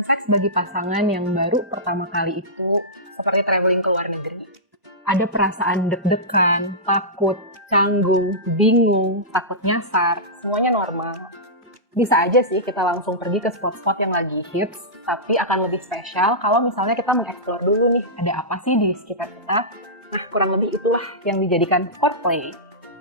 Seks bagi pasangan yang baru pertama kali itu seperti traveling ke luar negeri. Ada perasaan deg-degan, takut, canggung, bingung, takut nyasar, semuanya normal. Bisa aja sih kita langsung pergi ke spot-spot yang lagi hits, tapi akan lebih spesial kalau misalnya kita mengeksplor dulu nih, ada apa sih di sekitar kita. Nah, kurang lebih itulah yang dijadikan foreplay.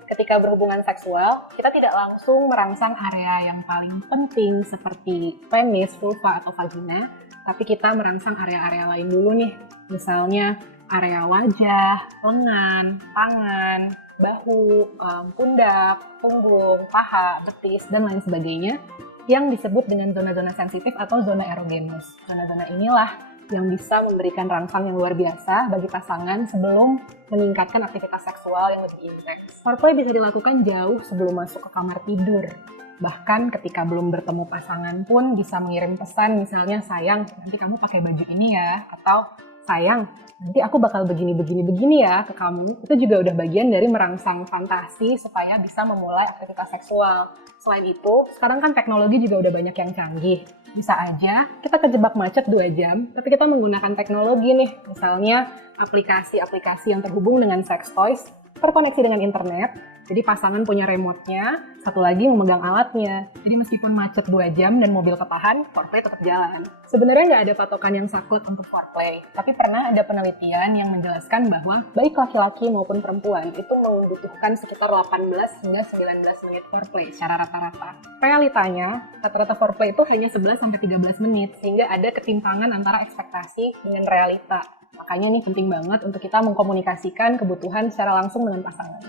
Ketika berhubungan seksual, kita tidak langsung merangsang area yang paling penting seperti penis, vulva, atau vagina, tapi kita merangsang area-area lain dulu nih. Misalnya area wajah, lengan, tangan, bahu, pundak, punggung, paha, betis, dan lain sebagainya yang disebut dengan zona-zona sensitif atau zona erogenus. Zona-zona inilah yang bisa memberikan rangsang yang luar biasa bagi pasangan sebelum meningkatkan aktivitas seksual yang lebih intens. Foreplay bisa dilakukan jauh sebelum masuk ke kamar tidur. Bahkan ketika belum bertemu pasangan pun bisa mengirim pesan, misalnya, sayang, nanti kamu pakai baju ini ya, atau sayang, nanti aku bakal begini ya ke kamu. Itu juga udah bagian dari merangsang fantasi supaya bisa memulai aktivitas seksual. Selain itu, sekarang kan teknologi juga udah banyak yang canggih. Bisa aja kita kejebak macet 2 jam, tapi kita menggunakan teknologi nih. Misalnya aplikasi-aplikasi yang terhubung dengan sex toys, terkoneksi dengan internet, jadi pasangan punya remote-nya, satu lagi memegang alatnya. Jadi meskipun macet 2 jam dan mobil ketahan, foreplay tetap jalan. Sebenarnya nggak ada patokan yang saklek untuk foreplay, tapi pernah ada penelitian yang menjelaskan bahwa baik laki-laki maupun perempuan itu membutuhkan sekitar 18 hingga 19 menit foreplay secara rata-rata. Realitanya, rata-rata foreplay itu hanya 11-13 menit, sehingga ada ketimpangan antara ekspektasi dengan realita. Makanya ini penting banget untuk kita mengkomunikasikan kebutuhan secara langsung dengan pasangan.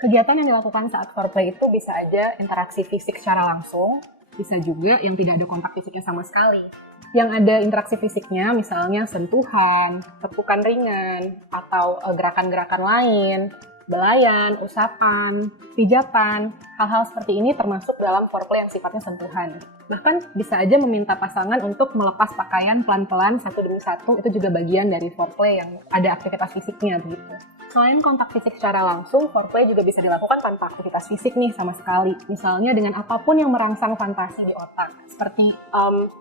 Kegiatan yang dilakukan saat foreplay itu bisa aja interaksi fisik secara langsung, bisa juga yang tidak ada kontak fisiknya sama sekali. Yang ada interaksi fisiknya misalnya sentuhan, tepukan ringan, atau gerakan-gerakan lain, belayan, usapan, pijatan, hal-hal seperti ini termasuk dalam foreplay yang sifatnya sentuhan. Bahkan bisa aja meminta pasangan untuk melepas pakaian pelan-pelan satu demi satu, itu juga bagian dari foreplay yang ada aktivitas fisiknya begitu. Selain kontak fisik secara langsung, foreplay juga bisa dilakukan tanpa aktivitas fisik nih sama sekali. Misalnya dengan apapun yang merangsang fantasi di otak, seperti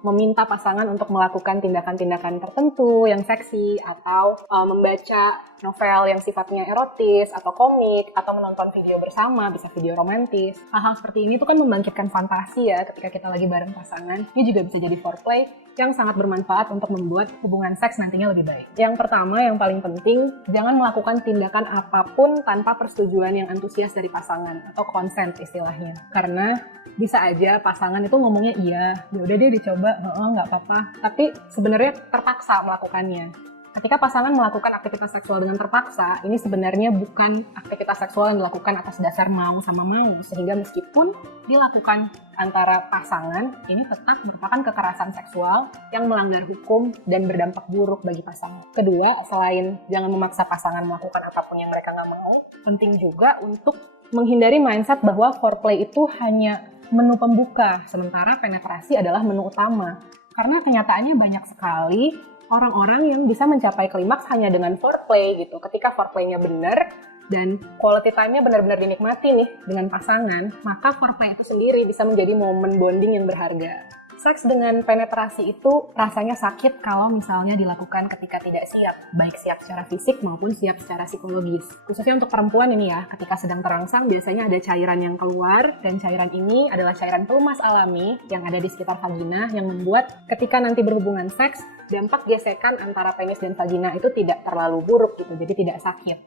meminta pasangan untuk melakukan tindakan-tindakan tertentu yang seksi, atau membaca novel yang sifatnya erotis, atau komik, atau menonton video bersama, bisa video romantis. Hal-hal seperti ini tuh kan membangkitkan fantasi ya ketika kita lagi bareng pasangan. Ini juga bisa jadi foreplay yang sangat bermanfaat untuk membuat hubungan seks nantinya lebih baik. Yang pertama, yang paling penting, jangan melakukan tindakan apapun tanpa persetujuan yang antusias dari pasangan, atau consent istilahnya. Karena bisa aja pasangan itu ngomongnya iya, yaudah dia dicoba, nggak apa-apa. Tapi sebenarnya terpaksa melakukannya. Ketika pasangan melakukan aktivitas seksual dengan terpaksa, ini sebenarnya bukan aktivitas seksual yang dilakukan atas dasar mau sama mau, sehingga meskipun dilakukan antara pasangan, ini tetap merupakan kekerasan seksual yang melanggar hukum dan berdampak buruk bagi pasangan. Kedua, selain jangan memaksa pasangan melakukan apapun yang mereka nggak mau, penting juga untuk menghindari mindset bahwa foreplay itu hanya menu pembuka, sementara penetrasi adalah menu utama. Karena kenyataannya banyak sekali orang-orang yang bisa mencapai klimaks hanya dengan foreplay gitu. Ketika foreplaynya benar dan quality time-nya benar-benar dinikmati nih dengan pasangan, maka foreplay itu sendiri bisa menjadi momen bonding yang berharga. Seks dengan penetrasi itu rasanya sakit kalau misalnya dilakukan ketika tidak siap, baik siap secara fisik maupun siap secara psikologis. Khususnya untuk perempuan ini ya, ketika sedang terangsang biasanya ada cairan yang keluar, dan cairan ini adalah cairan pelumas alami yang ada di sekitar vagina yang membuat ketika nanti berhubungan seks, dampak gesekan antara penis dan vagina itu tidak terlalu buruk gitu, jadi tidak sakit.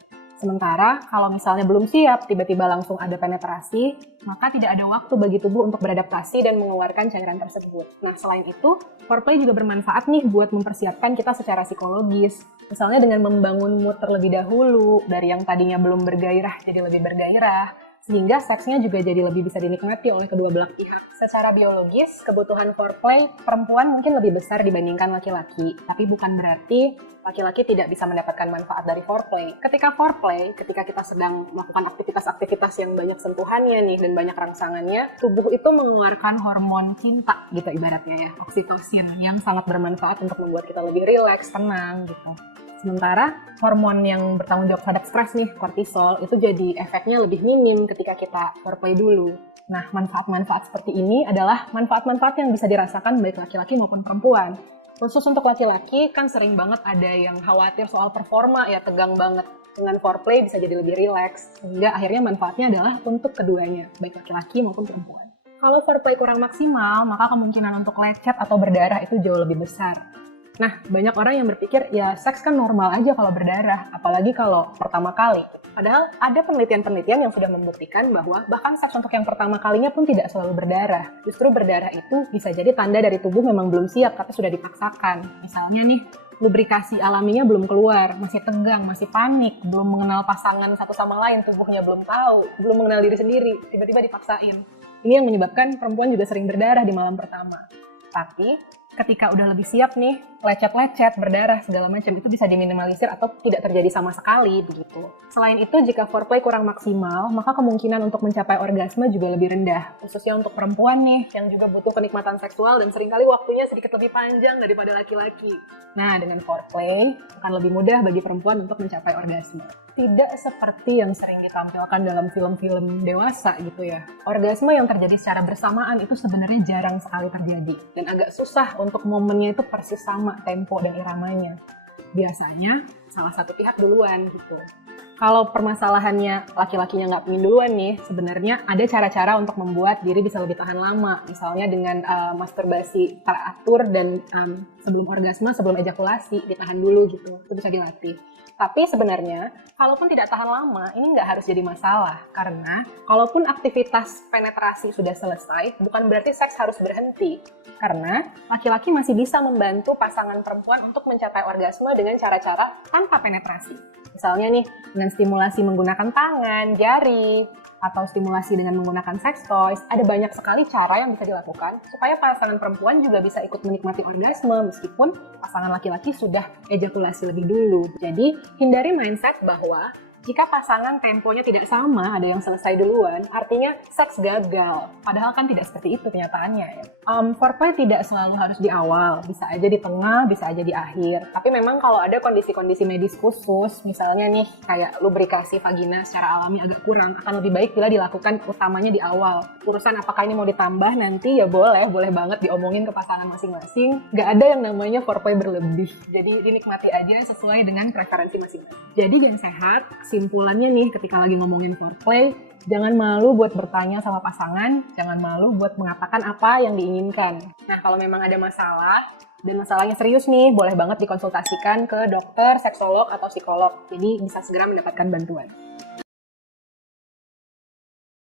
Sementara kalau misalnya belum siap, tiba-tiba langsung ada penetrasi, maka tidak ada waktu bagi tubuh untuk beradaptasi dan mengeluarkan cairan tersebut. Nah, selain itu, foreplay juga bermanfaat nih buat mempersiapkan kita secara psikologis. Misalnya dengan membangun mood terlebih dahulu, dari yang tadinya belum bergairah jadi lebih bergairah, sehingga seksnya juga jadi lebih bisa dinikmati oleh kedua belah pihak. Secara biologis, kebutuhan foreplay perempuan mungkin lebih besar dibandingkan laki-laki, tapi bukan berarti laki-laki tidak bisa mendapatkan manfaat dari foreplay. Ketika kita sedang melakukan aktivitas-aktivitas yang banyak sentuhannya nih dan banyak rangsangannya, tubuh itu mengeluarkan hormon cinta gitu ibaratnya ya, oksitosin, yang sangat bermanfaat untuk membuat kita lebih rileks, tenang gitu. Sementara hormon yang bertanggung jawab terhadap stres nih, kortisol, itu jadi efeknya lebih minim ketika kita foreplay dulu. Nah, manfaat-manfaat seperti ini adalah manfaat-manfaat yang bisa dirasakan baik laki-laki maupun perempuan. Khusus untuk laki-laki kan sering banget ada yang khawatir soal performa, ya tegang banget. Dengan foreplay bisa jadi lebih rileks, sehingga akhirnya manfaatnya adalah untuk keduanya, baik laki-laki maupun perempuan. Kalau foreplay kurang maksimal, maka kemungkinan untuk lecet atau berdarah itu jauh lebih besar. Nah, banyak orang yang berpikir, ya seks kan normal aja kalau berdarah, apalagi kalau pertama kali. Padahal ada penelitian-penelitian yang sudah membuktikan bahwa bahkan seks untuk yang pertama kalinya pun tidak selalu berdarah. Justru berdarah itu bisa jadi tanda dari tubuh memang belum siap, tapi sudah dipaksakan. Misalnya nih, lubrikasi alaminya belum keluar, masih tegang, masih panik, belum mengenal pasangan satu sama lain, tubuhnya belum tahu, belum mengenal diri sendiri, tiba-tiba dipaksain. Ini yang menyebabkan perempuan juga sering berdarah di malam pertama. Tapi ketika udah lebih siap nih, lecet-lecet, berdarah, segala macam itu bisa diminimalisir atau tidak terjadi sama sekali begitu. Selain itu, jika foreplay kurang maksimal, maka kemungkinan untuk mencapai orgasme juga lebih rendah. Khususnya untuk perempuan nih, yang juga butuh kenikmatan seksual dan seringkali waktunya sedikit lebih panjang daripada laki-laki. Nah, dengan foreplay akan lebih mudah bagi perempuan untuk mencapai orgasme. Tidak seperti yang sering ditampilkan dalam film-film dewasa gitu ya. Orgasme yang terjadi secara bersamaan itu sebenarnya jarang sekali terjadi. Dan agak susah untuk momennya itu persis sama tempo dan iramanya. Biasanya salah satu pihak duluan gitu. Kalau permasalahannya laki-lakinya nggak pengen duluan nih, sebenarnya ada cara-cara untuk membuat diri bisa lebih tahan lama. Misalnya dengan masturbasi teratur dan sebelum orgasme, sebelum ejakulasi, ditahan dulu gitu. Itu bisa dilatih. Tapi sebenarnya, kalaupun tidak tahan lama, ini nggak harus jadi masalah. Karena, kalaupun aktivitas penetrasi sudah selesai, bukan berarti seks harus berhenti. Karena, laki-laki masih bisa membantu pasangan perempuan untuk mencapai orgasme dengan cara-cara tanpa penetrasi. Misalnya nih, dengan stimulasi menggunakan tangan, jari, atau stimulasi dengan menggunakan sex toys, ada banyak sekali cara yang bisa dilakukan supaya pasangan perempuan juga bisa ikut menikmati orgasme meskipun pasangan laki-laki sudah ejakulasi lebih dulu. Jadi, hindari mindset bahwa jika pasangan temponya tidak sama, ada yang selesai duluan, artinya seks gagal. Padahal kan tidak seperti itu kenyataannya ya. Foreplay tidak selalu harus di awal, bisa aja di tengah, bisa aja di akhir. Tapi memang kalau ada kondisi-kondisi medis khusus, misalnya nih kayak lubrikasi vagina secara alami agak kurang, akan lebih baik bila dilakukan utamanya di awal. Urusan apakah ini mau ditambah nanti ya boleh banget diomongin ke pasangan masing-masing. Gak ada yang namanya foreplay berlebih. Jadi dinikmati aja sesuai dengan preferensi masing-masing. Jadi jangan sehat. Simpulannya nih, ketika lagi ngomongin foreplay, jangan malu buat bertanya sama pasangan, jangan malu buat mengatakan apa yang diinginkan. Nah, kalau memang ada masalah, dan masalahnya serius nih, boleh banget dikonsultasikan ke dokter, seksolog, atau psikolog. Jadi bisa segera mendapatkan bantuan.